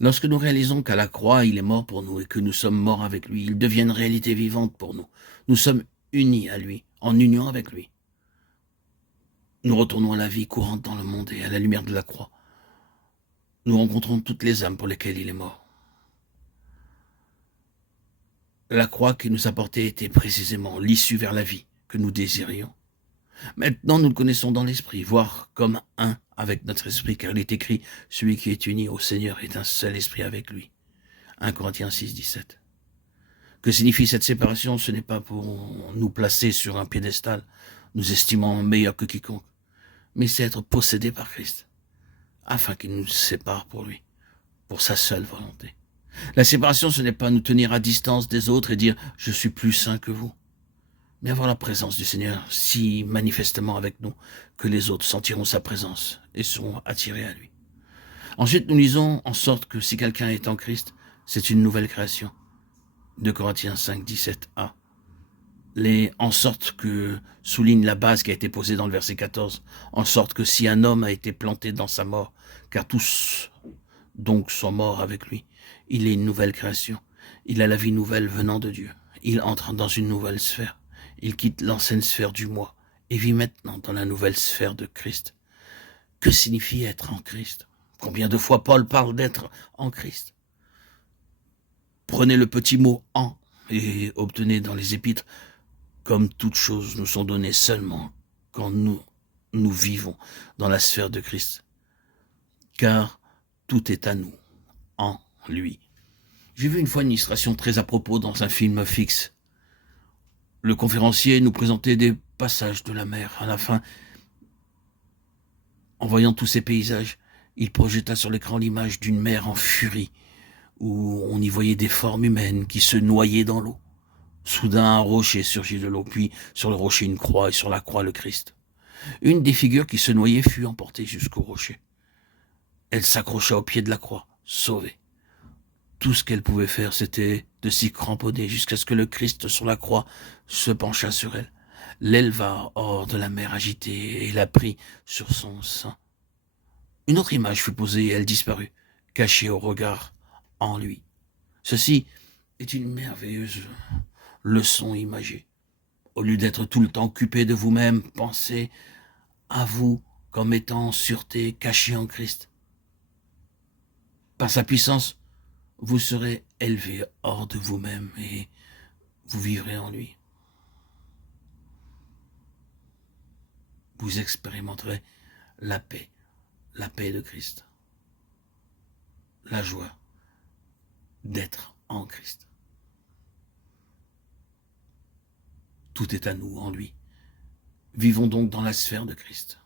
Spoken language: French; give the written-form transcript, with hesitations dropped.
Lorsque nous réalisons qu'à la croix, il est mort pour nous et que nous sommes morts avec lui, il devient une réalité vivante pour nous. Nous sommes unis à lui, en union avec lui. Nous retournons à la vie courante dans le monde et à la lumière de la croix. Nous rencontrons toutes les âmes pour lesquelles il est mort. La croix qui nous apportait était précisément l'issue vers la vie que nous désirions. Maintenant, nous le connaissons dans l'esprit, voire comme un avec notre esprit, car il est écrit, celui qui est uni au Seigneur est un seul esprit avec lui. 1 Corinthiens 6, 17. Que signifie cette séparation? Ce n'est pas pour nous placer sur un piédestal, nous estimant meilleurs que quiconque, mais c'est être possédé par Christ, afin qu'il nous sépare pour lui, pour sa seule volonté. La séparation, ce n'est pas nous tenir à distance des autres et dire « je suis plus saint que vous », mais avoir la présence du Seigneur si manifestement avec nous que les autres sentiront sa présence et seront attirés à lui. Ensuite, nous lisons en sorte que si quelqu'un est en Christ, c'est une nouvelle création. 2 Corinthiens 5, 17a. En sorte que souligne la base qui a été posée dans le verset 14, en sorte que si un homme a été planté dans sa mort, car tous donc sont morts avec lui, il est une nouvelle création. Il a la vie nouvelle venant de Dieu. Il entre dans une nouvelle sphère. Il quitte l'ancienne sphère du moi et vit maintenant dans la nouvelle sphère de Christ. Que signifie être en Christ? Combien de fois Paul parle d'être en Christ? Prenez le petit mot « en » et obtenez dans les épîtres « comme toutes choses nous sont données seulement quand nous vivons dans la sphère de Christ. Car tout est à nous, en lui. » J'ai vu une fois une illustration très à propos dans un film fixe. Le conférencier nous présentait des passages de la mer. À la fin, en voyant tous ces paysages, il projeta sur l'écran l'image d'une mer en furie, où on y voyait des formes humaines qui se noyaient dans l'eau. Soudain, un rocher surgit de l'eau, puis sur le rocher une croix, et sur la croix le Christ. Une des figures qui se noyait fut emportée jusqu'au rocher. Elle s'accrocha au pied de la croix, sauvée. Tout ce qu'elle pouvait faire, c'était de s'y cramponner jusqu'à ce que le Christ sur la croix se penchât sur elle, l'éleva hors de la mer agitée et la prit sur son sein. Une autre image fut posée et elle disparut, cachée au regard en lui. Ceci est une merveilleuse leçon imagée. Au lieu d'être tout le temps occupé de vous-même, pensez à vous comme étant en sûreté, caché en Christ. Par sa puissance, vous serez élevé hors de vous-même et vous vivrez en lui. Vous expérimenterez la paix de Christ, la joie d'être en Christ. Tout est à nous en lui. Vivons donc dans la sphère de Christ.